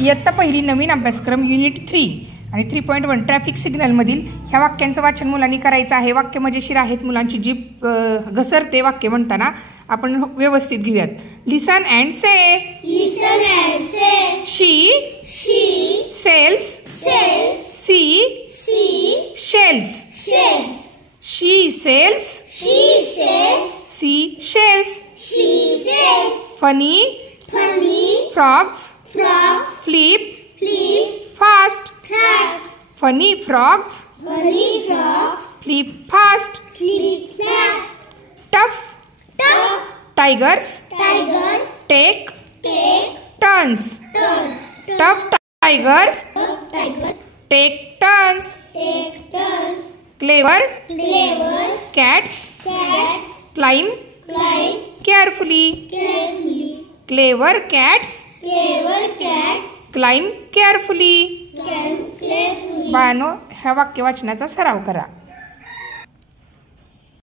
इयत्ता पहिली नवीन अभ्यासक्रम युनिट 3 आणि 3.1 ट्रॅफिक सिग्नलमधील ह्या वाक्यांचं वाचन मुलांनी करायचं आहे। वाक्य मजेशीर आहेत, मुलांची जीभ घसरते वाक्य म्हणताना। आपण व्यवस्थित घेऊयात। Listen and say. Listen and say. She sells sea shells. She sells sea shells. Funny frogs flip fast। funny frogs flip fast। tough tigers take turns। tough tigers take turns। clever cats climb carefully। clever cats climb carefully। बाळांनो, ह्या वाक्य वाचनाचा सराव करा।